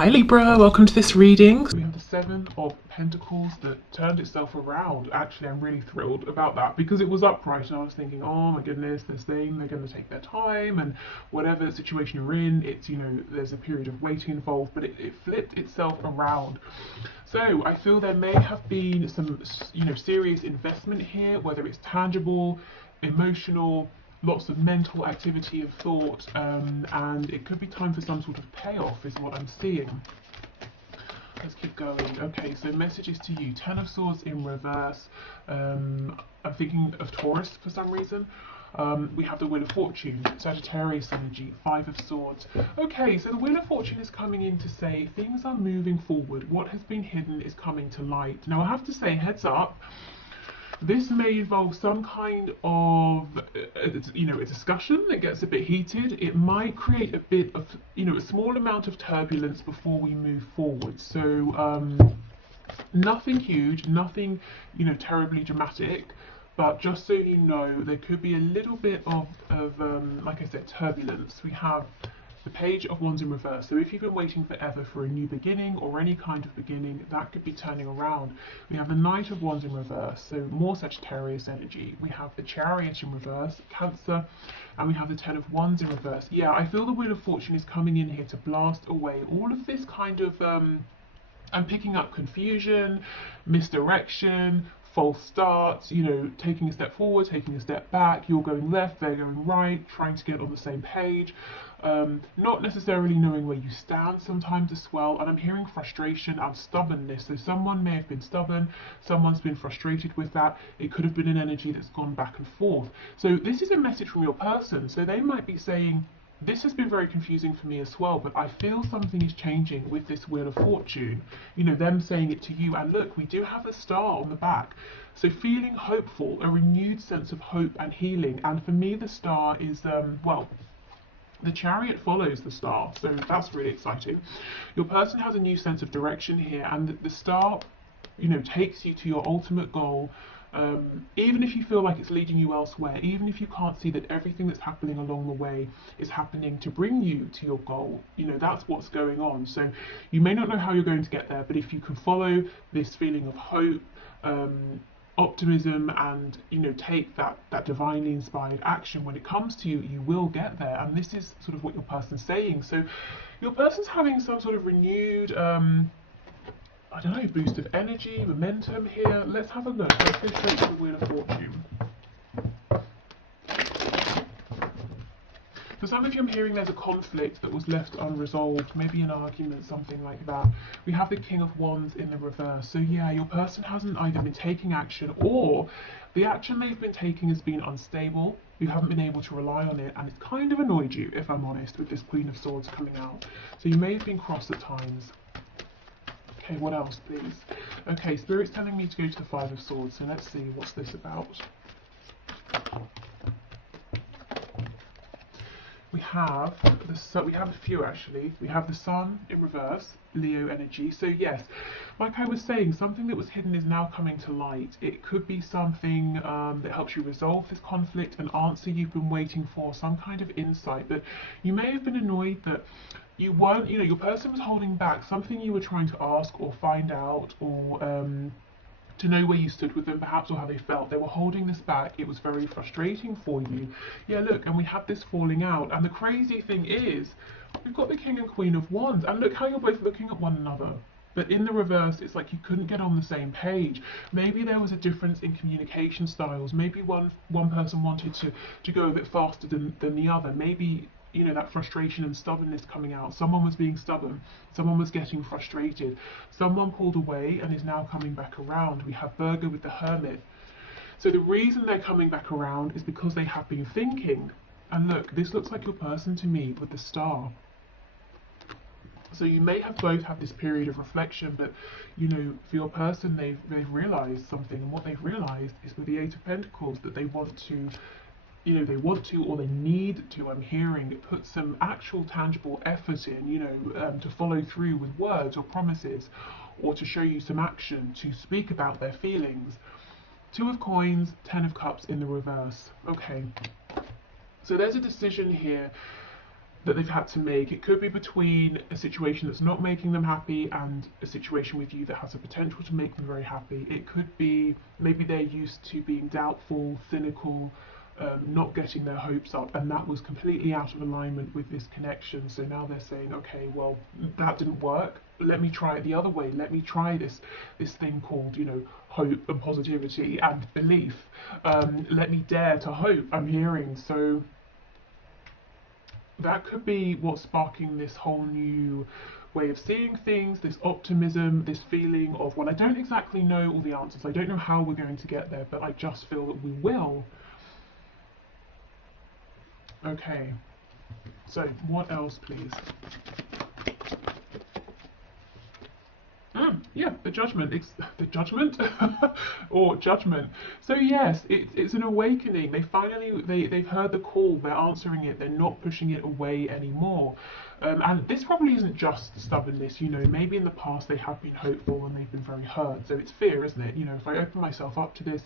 Hi Libra, welcome to this reading. We have the Seven of Pentacles that turned itself around. Actually, I'm really thrilled about that because it was upright and I was thinking, oh my goodness, they're saying they're going to take their time and whatever situation you're in, it's, you know, there's a period of waiting involved, but it flipped itself around. So I feel there may have been some, you know, serious investment here, whether it's tangible, emotional, lots of mental activity and thought, and it could be time for some sort of payoff is what I'm seeing. Let's keep going. Okay, so messages to you. Ten of Swords in reverse. I'm thinking of Taurus for some reason. We have the Wheel of Fortune, Sagittarius energy, Five of Swords. Okay, so the Wheel of Fortune is coming in to say things are moving forward. What has been hidden is coming to light. Now I have to say, heads up, this may involve some kind of, you know, a discussion that gets a bit heated. It might create a bit of, you know, a small amount of turbulence before we move forward. So nothing huge, nothing, you know, terribly dramatic. But just so you know, there could be a little bit of like I said, turbulence. We have the Page of Wands in reverse. So if you've been waiting forever for a new beginning or any kind of beginning, that could be turning around. We have the Knight of Wands in reverse, so more Sagittarius energy. We have the Chariot in reverse, Cancer, and we have the Ten of Wands in reverse. Yeah, I feel the Wheel of Fortune is coming in here to blast away all of this kind of, I'm picking up confusion, misdirection, false starts, you know, taking a step forward, taking a step back, you're going left, they're going right, trying to get on the same page, not necessarily knowing where you stand sometimes as well, and I'm hearing frustration and stubbornness. So someone may have been stubborn, someone's been frustrated with that, it could have been an energy that's gone back and forth. So this is a message from your person, so they might be saying, this has been very confusing for me as well, but I feel something is changing with this Wheel of Fortune. You know, them saying it to you, and look, we do have a star on the back. So feeling hopeful, a renewed sense of hope and healing. And for me, the star is, well, the Chariot follows the star, so that's really exciting. Your person has a new sense of direction here, and the star, you know, takes you to your ultimate goal. Even if you feel like it's leading you elsewhere, even if you can't see that everything that's happening along the way is happening to bring you to your goal, you know, that's what's going on. So you may not know how you're going to get there, but if you can follow this feeling of hope, optimism, and, you know, take that divinely inspired action when it comes to you, you will get there. And this is sort of what your person's saying. So your person's having some sort of renewed, I don't know, boost of energy, momentum here. Let's have a look. Let's go straight to the Wheel of Fortune. For some of you, I'm hearing there's a conflict that was left unresolved, maybe an argument, something like that. We have the King of Wands in the reverse. So yeah, your person hasn't either been taking action, or the action they've been taking has been unstable. You haven't been able to rely on it, and it's kind of annoyed you, if I'm honest, with this Queen of Swords coming out. So you may have been cross at times. Okay, what else, please? Okay, Spirit's telling me to go to the Five of Swords, so let's see, what's this about? We have we have a few actually. We have the Sun in reverse, Leo energy. So yes, like I was saying, something that was hidden is now coming to light. It could be something that helps you resolve this conflict, an answer you've been waiting for, some kind of insight. But you may have been annoyed that you weren't, you know, your person was holding back something you were trying to ask or find out, or to know where you stood with them perhaps, or how they felt. They were holding this back. It was very frustrating for you. Yeah, look, and we have this falling out, and the crazy thing is we've got the King and Queen of Wands, and look how you're both looking at one another. But in the reverse, it's like you couldn't get on the same page. Maybe there was a difference in communication styles. Maybe one person wanted to go a bit faster than the other. Maybe, you know, that frustration and stubbornness coming out. Someone was being stubborn, someone was getting frustrated, someone pulled away and is now coming back around. We have Virgo with the Hermit. So the reason they're coming back around is because they have been thinking. And look, this looks like your person to me with the Star. So you may have both had this period of reflection, but, you know, for your person, they've realised something, and what they've realised is with the Eight of Pentacles that they want to, you know, they want to, or they need to, I'm hearing, put some actual tangible effort in, you know, to follow through with words or promises, or to show you some action, to speak about their feelings. Two of Coins, Ten of Cups in the reverse. Okay, so there's a decision here that they've had to make. It could be between a situation that's not making them happy and a situation with you that has the potential to make them very happy. It could be maybe they're used to being doubtful, cynical, not getting their hopes up, and that was completely out of alignment with this connection. So now they're saying, okay, well, that didn't work. Let me try it the other way. Let me try this thing called, you know, hope and positivity and belief. Let me dare to hope. I'm hearing. So that could be what's sparking this whole new way of seeing things, this optimism, this feeling of, well, I don't exactly know all the answers. I don't know how we're going to get there, but I just feel that we will. Okay, so what else, please? Yeah, the judgment. The judgment, or judgment. So yes, it's an awakening. They finally they've heard the call. They're answering it. They're not pushing it away anymore. And this probably isn't just stubbornness. You know, maybe in the past they have been hopeful and they've been very hurt. So it's fear, isn't it? You know, if I open myself up to this,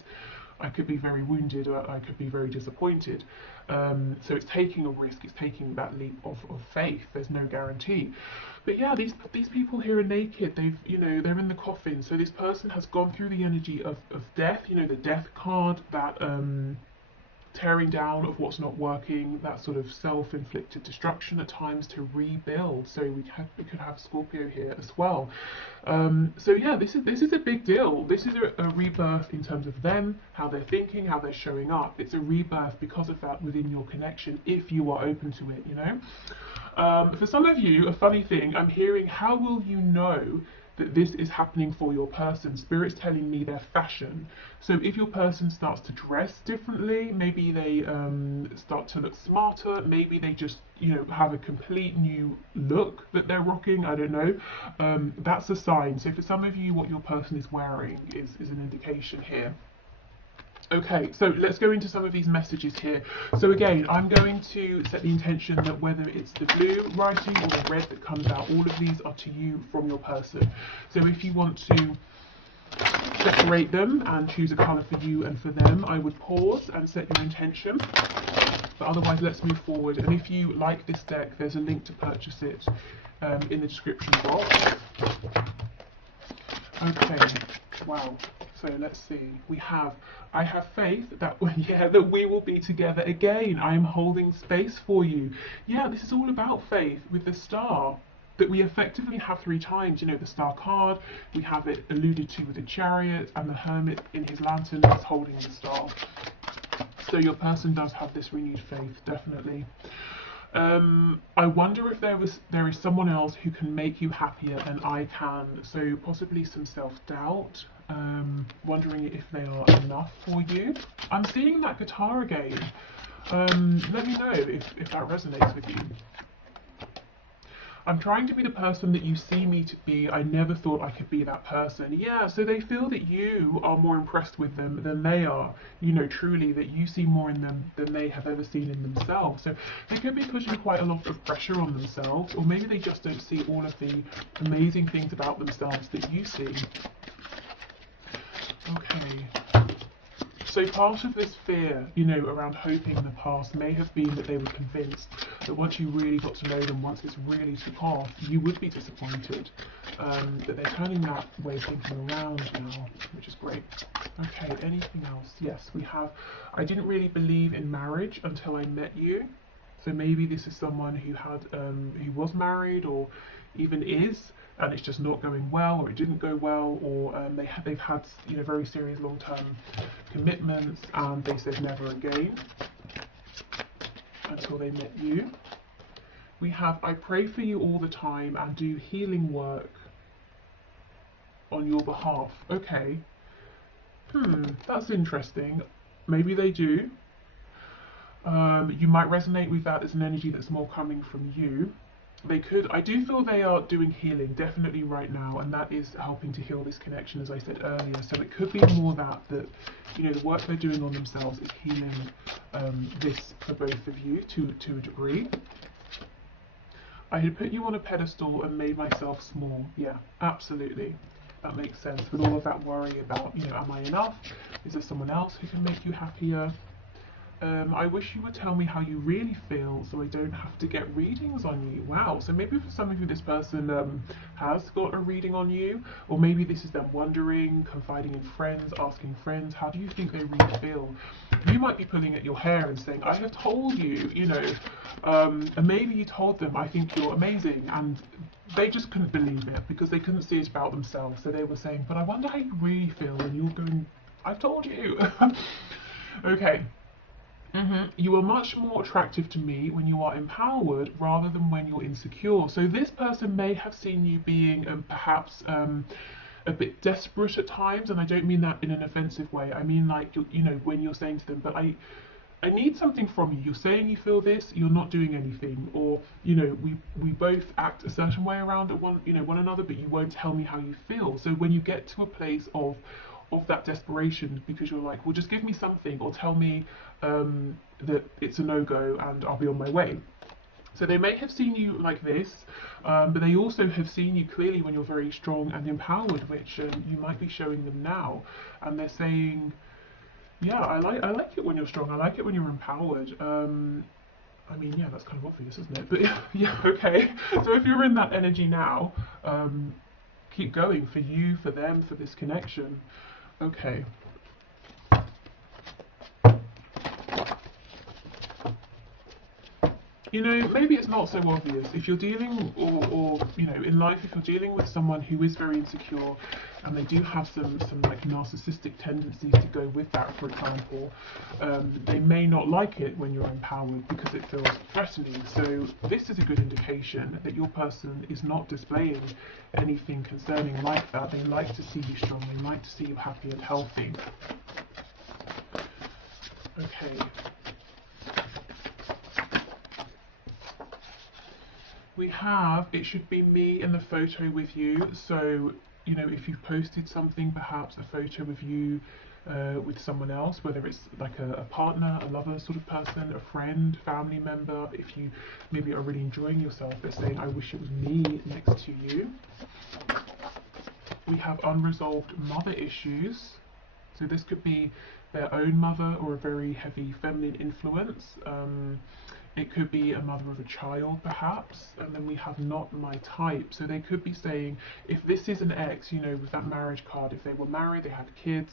I could be very wounded, or I could be very disappointed. So it's taking a risk. It's taking that leap of faith. There's no guarantee. But yeah, these people here are naked. They're in the coffin. So this person has gone through the energy of death. You know, the death card, that tearing down of what's not working, that sort of self-inflicted destruction at times to rebuild. So we could have Scorpio here as well. So yeah, this is a big deal. This is a rebirth in terms of them, how they're thinking, how they're showing up. It's a rebirth because of that within your connection, if you are open to it, you know. For some of you, a funny thing, I'm hearing, how will you know that this is happening for your person? Spirit's telling me their fashion. So if your person starts to dress differently, maybe they start to look smarter, maybe they just, you know, have a complete new look that they're rocking, I don't know, that's a sign. So for some of you, what your person is wearing is an indication here. Okay, so let's go into some of these messages here. So again, I'm going to set the intention that whether it's the blue writing or the red that comes out, all of these are to you from your person. So if you want to separate them and choose a colour for you and for them, I would pause and set your intention. But otherwise, let's move forward. And if you like this deck, there's a link to purchase it in the description box. Okay, wow. So let's see. I have faith that that we will be together again. I am holding space for you. Yeah, this is all about faith with the star that we effectively have 3 times. You know, the star card, we have it alluded to with the chariot, and the hermit in his lantern is holding the star. So your person does have this renewed faith, definitely. I wonder if there is someone else who can make you happier than I can. So possibly some self-doubt. Wondering if they are enough for you. I'm seeing that guitar again. Let me know if that resonates with you. I'm trying to be the person that you see me to be. I never thought I could be that person. Yeah, so they feel that you are more impressed with them than they are. You know, truly, that you see more in them than they have ever seen in themselves. So they could be pushing quite a lot of pressure on themselves, or maybe they just don't see all of the amazing things about themselves that you see. Okay. So part of this fear, you know, around hoping in the past may have been that they were convinced that once you really got to know them, once this really took off, you would be disappointed. That they're turning that way of thinking around now, which is great. Okay, anything else? Yes, we have, I didn't really believe in marriage until I met you. So maybe this is someone who was married or even is, and it's just not going well, or it didn't go well, or they've had, you know, very serious long-term commitments, and they said never again until they met you. We have, I pray for you all the time and do healing work on your behalf. Okay. That's interesting. Maybe they do. You might resonate with that as an energy that's more coming from you. They could, I do feel they are doing healing definitely right now, and that is helping to heal this connection, as I said earlier. So it could be more that you know, the work they're doing on themselves is healing this for both of you to a degree. I had put you on a pedestal and made myself small. Yeah, absolutely. That makes sense with all of that worry about, you know, am I enough? Is there someone else who can make you happier? I wish you would tell me how you really feel so I don't have to get readings on you. Wow, so maybe for some of you this person has got a reading on you, or maybe this is them wondering, confiding in friends, asking friends, how do you think they really feel? You might be pulling at your hair and saying, I have told you, you know, and maybe you told them, I think you're amazing, and they just couldn't believe it because they couldn't see it about themselves. So they were saying, but I wonder how you really feel, and you're going, I've told you. Okay. You are much more attractive to me when you are empowered rather than when you're insecure. So this person may have seen you being perhaps a bit desperate at times, and I don't mean that in an offensive way. I mean like you know, when you're saying to them, but I need something from you. You're saying you feel this, you're not doing anything, or you know, we both act a certain way around at one another, but you won't tell me how you feel. So when you get to a place of that desperation, because you're like, well, just give me something, or tell me that it's a no-go, and I'll be on my way. So they may have seen you like this, but they also have seen you clearly when you're very strong and empowered, which you might be showing them now, and they're saying, yeah, I like it when you're strong. I like it when you're empowered. I mean, yeah, that's kind of obvious, isn't it? But yeah, okay. So if you're in that energy now, keep going for you, for them, for this connection. Okay. You know, maybe it's not so obvious. If you're dealing, or you know, in life, if you're dealing with someone who is very insecure, and they do have some like narcissistic tendencies to go with that, for example, they may not like it when you're empowered because it feels threatening. So this is a good indication that your person is not displaying anything concerning like that. They like to see you strong. They like to see you happy and healthy. Okay. We have, it should be me in the photo with you. So, you know, if you've posted something, perhaps a photo of you with someone else, whether it's like a partner, a lover sort of person, a friend, family member, if you maybe are really enjoying yourself, they're saying, I wish it was me next to you. We have unresolved mother issues. So this could be their own mother or a very heavy feminine influence. It could be a mother of a child, perhaps. And then we have not my type. So they could be saying, if this is an ex, you know, with that marriage card, if they were married, they had kids,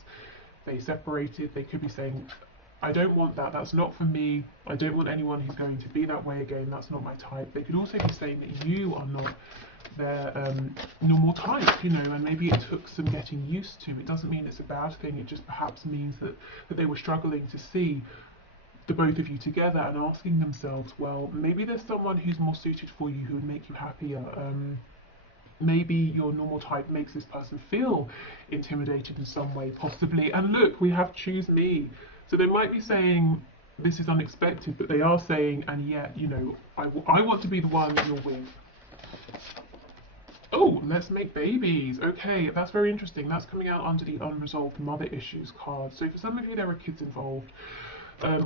they separated, they could be saying, I don't want that, that's not for me, I don't want anyone who's going to be that way again, that's not my type. They could also be saying that you are not their normal type, you know, and maybe it took some getting used to. It doesn't mean it's a bad thing, it just perhaps means that they were struggling to see the both of you together and asking themselves, well, maybe there's someone who's more suited for you who would make you happier. Maybe your normal type makes this person feel intimidated in some way, possibly. And look, we have choose me. So they might be saying, this is unexpected, but they are saying, and yet, you know, I want to be the one you're with. Oh, let's make babies. Okay, that's very interesting. That's coming out under the unresolved mother issues card. So for some of you, there are kids involved.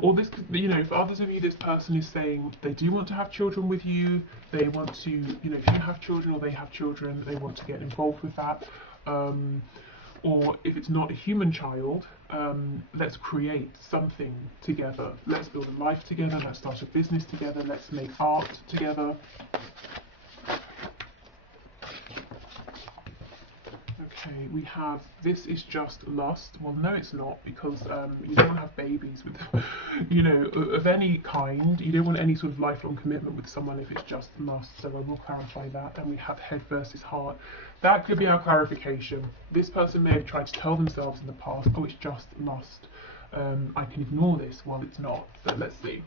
Or this could, you know, for others of you, this person is saying they do want to have children with you. They want to, you know, if you have children or they have children, they want to get involved with that. Or if it's not a human child, let's create something together. Let's build a life together. Let's start a business together. Let's make art together. Okay, we have, this is just lust. Well, no, it's not, because you don't want to have babies with, you know, of any kind. You don't want any sort of lifelong commitment with someone if it's just lust. So I will clarify that. And we have head versus heart. That could be our clarification. This person may have tried to tell themselves in the past, oh, it's just lust. I can ignore this. Well, it's not. But let's see.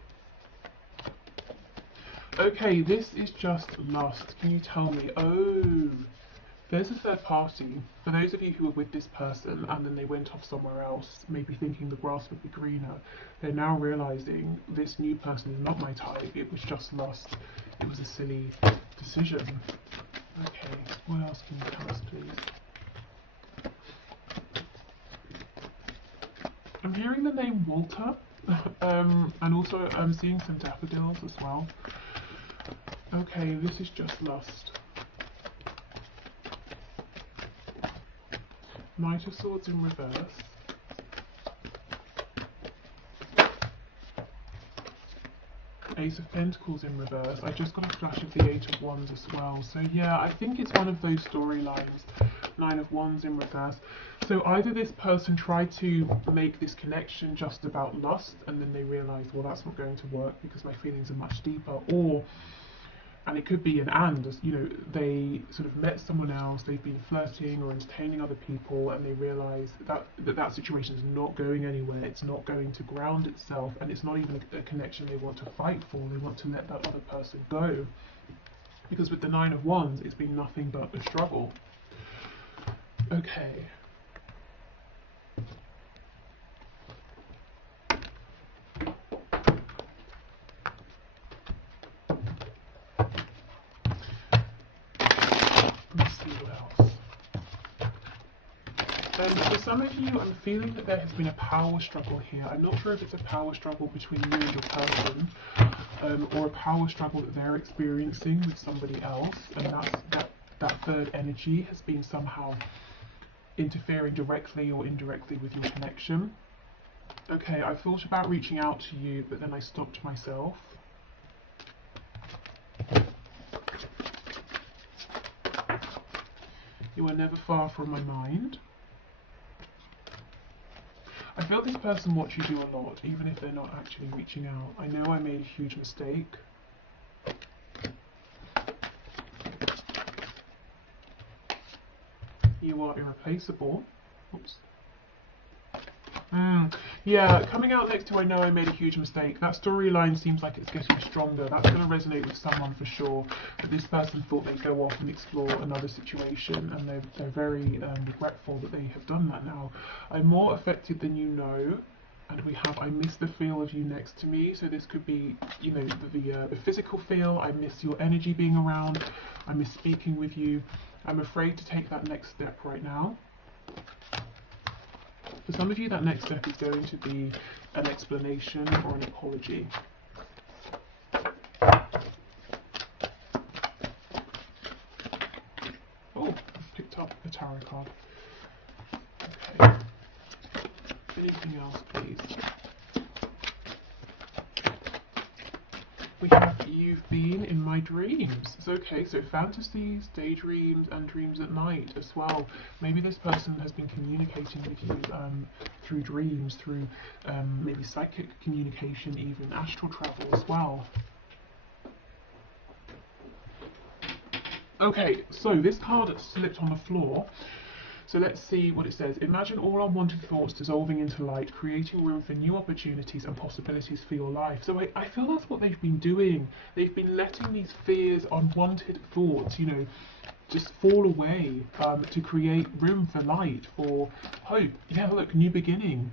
Okay, this is just lust. Can you tell me? Oh. There's a third party. For those of you who were with this person and then they went off somewhere else, maybe thinking the grass would be greener, they're now realising this new person is not my type, it was just lust, it was a silly decision. Okay, what else can you tell us, please? I'm hearing the name Walter, and also I'm seeing some daffodils as well. Okay, this is just lust. Knight of Swords in reverse. Ace of Pentacles in reverse. I just got a flash of the Eight of Wands as well. So yeah, I think it's one of those storylines. Nine of Wands in reverse. So either this person tried to make this connection just about lust, and then they realised, well, that's not going to work because my feelings are much deeper, or, and it could be an and, you know, they sort of met someone else, they've been flirting or entertaining other people, and they realise that situation is not going anywhere, it's not going to ground itself, and it's not even a connection they want to fight for, they want to let that other person go. Because with the Nine of Wands, it's been nothing but a struggle. Okay. For some of you, I'm feeling that there has been a power struggle here. I'm not sure if it's a power struggle between you and your person, or a power struggle that they're experiencing with somebody else, and that third energy has been somehow interfering directly or indirectly with your connection. Okay, I thought about reaching out to you, but then I stopped myself. You are never far from my mind. I feel this person watches you a lot, even if they're not actually reaching out. I know I made a huge mistake. You are irreplaceable. Oops. Yeah, coming out next to I know I made a huge mistake. That storyline seems like it's getting stronger. That's going to resonate with someone for sure. But this person thought they'd go off and explore another situation, and they're very regretful that they have done that now. I'm more affected than you know, and we have I miss the feel of you next to me. So this could be, you know, the physical feel. I miss your energy being around. I miss speaking with you. I'm afraid to take that next step right now. For some of you, that next step is going to be an explanation or an apology. Oh, I've picked up a tarot card. Okay. Anything else, please? We have you've been in my dreams. So okay, so fantasies, daydreams, and dreams at night as well. Maybe this person has been communicating with you through dreams, through maybe psychic communication, even astral travel as well. Okay, so this card slipped on the floor. So let's see what it says. Imagine all unwanted thoughts dissolving into light, creating room for new opportunities and possibilities for your life. So I feel that's what they've been doing. They've been letting these fears, unwanted thoughts, you know, just fall away to create room for light, for hope. Yeah, look, new beginning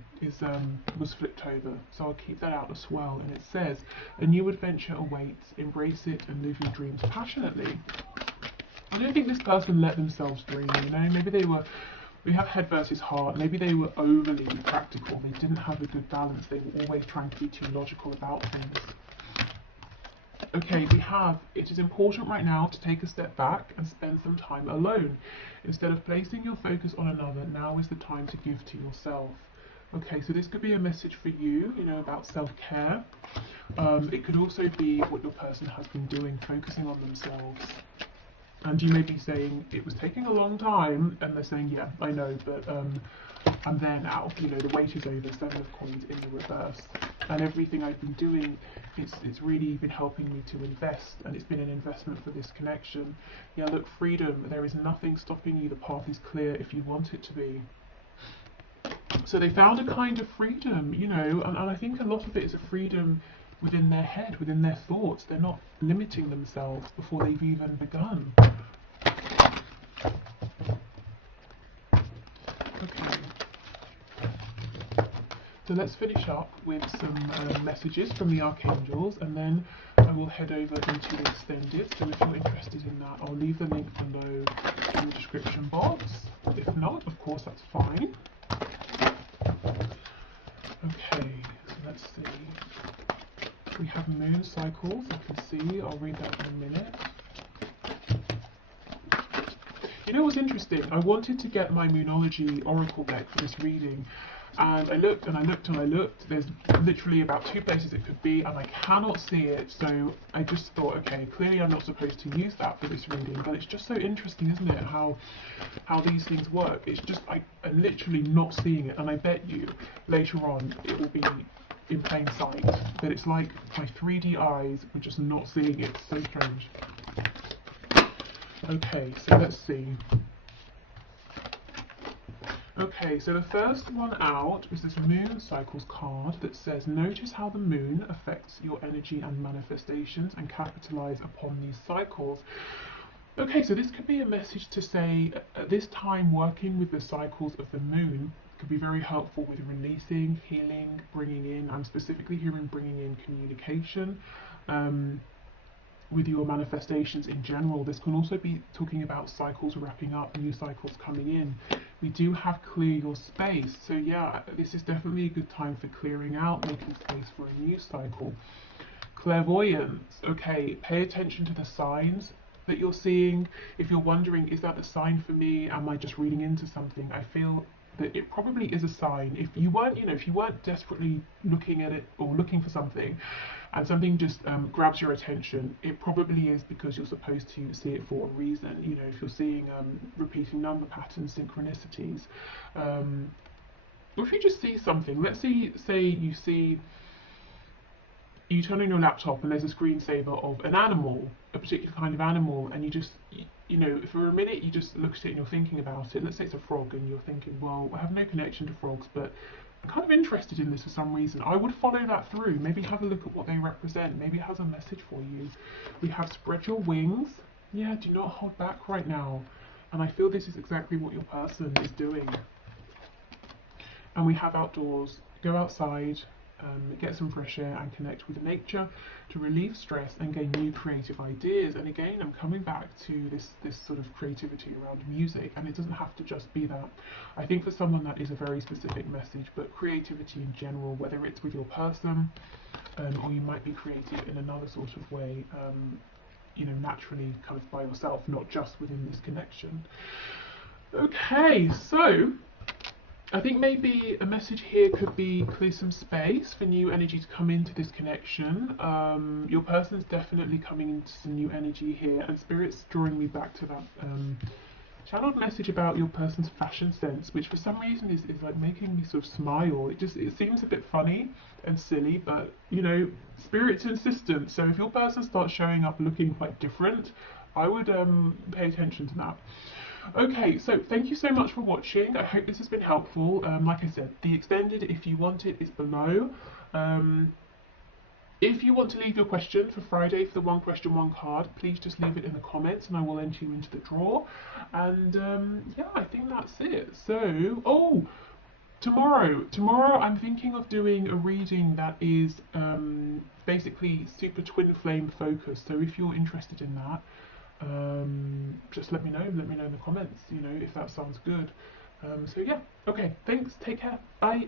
was flipped over. So I'll keep that out as well. And it says, a new adventure awaits. Embrace it and live your dreams passionately. I don't think this person let themselves dream, you know, maybe we have head versus heart, maybe they were overly practical, they didn't have a good balance, they were always trying to be too logical about things. Okay, we have, it is important right now to take a step back and spend some time alone. Instead of placing your focus on another, now is the time to give to yourself. Okay, so this could be a message for you, you know, about self-care. It could also be what your person has been doing, focusing on themselves. And you may be saying, it was taking a long time, and they're saying, yeah, I know, but I'm there now, you know, the wait is over, Seven of Coins in the reverse. And everything I've been doing, it's really been helping me to invest, and it's been an investment for this connection. Yeah, look, freedom, there is nothing stopping you, the path is clear if you want it to be. So they found a kind of freedom, you know, and I think a lot of it is a freedom within their head, within their thoughts. They're not limiting themselves before they've even begun. Okay. So let's finish up with some messages from the archangels, and then I will head over into the extended. So if you're interested in that, I'll leave the link below in the description box. If not, of course, that's fine. Okay, so let's see. We have moon cycles, you can see. I'll read that in a minute. You know what's interesting? I wanted to get my Moonology Oracle deck for this reading. And I looked and I looked and I looked. There's literally about 2 places it could be, and I cannot see it. So I just thought, okay, clearly I'm not supposed to use that for this reading. But it's just so interesting, isn't it? How these things work. It's just I'm literally not seeing it, and I bet you later on it will be in plain sight. But it's like my 3D eyes are just not seeing it. It's so strange. Okay, so let's see. Okay, so the first one out is this moon cycles card that says, notice how the moon affects your energy and manifestations and capitalize upon these cycles. Okay, so this could be a message to say, at this time working with the cycles of the moon could be very helpful with releasing, healing, bringing in, I'm specifically hearing bringing in communication, with your manifestations in general. This can also be talking about cycles wrapping up, new cycles coming in. We do have clear your space, so yeah, this is definitely a good time for clearing out, making space for a new cycle. Clairvoyance, okay, pay attention to the signs that you're seeing. If you're wondering, is that the sign for me? Am I just reading into something? I feel that it probably is a sign. If you weren't, if you weren't desperately looking at it or looking for something, and something just grabs your attention, it probably is because you're supposed to see it for a reason. If you're seeing repeating number patterns, synchronicities, or if you just see something, let's say you turn on your laptop and there's a screensaver of an animal, a particular kind of animal, and you just, for a minute you just look at it and you're thinking about it. Let's say it's a frog and you're thinking, well, I have no connection to frogs, but I'm kind of interested in this for some reason. I would follow that through. Maybe have a look at what they represent. Maybe it has a message for you. We have spread your wings. Yeah, do not hold back right now. And I feel this is exactly what your person is doing. And we have outdoors. Go outside. Get some fresh air and connect with nature to relieve stress and gain new creative ideas. And again, I'm coming back to this sort of creativity around music, and it doesn't have to just be that. I think for someone that is a very specific message, but creativity in general, whether it's with your person, or you might be creative in another sort of way, naturally kind of by yourself, not just within this connection. Okay, so I think maybe a message here could be clear some space for new energy to come into this connection. Your person's definitely coming into some new energy here, and Spirit's drawing me back to that channeled message about your person's fashion sense, which for some reason is like making me sort of smile. It seems a bit funny and silly, but Spirit's insistent. So if your person starts showing up looking quite different, I would pay attention to that. Okay, so thank you so much for watching. I hope this has been helpful. Like I said, the extended, if you want it, is below. If you want to leave your question for Friday for the one question, one card, please just leave it in the comments and I will enter you into the draw. And yeah, I think that's it. So, tomorrow I'm thinking of doing a reading that is basically super twin flame focused. So if you're interested in that, just let me know in the comments, if that sounds good. So yeah, okay, thanks, take care, bye.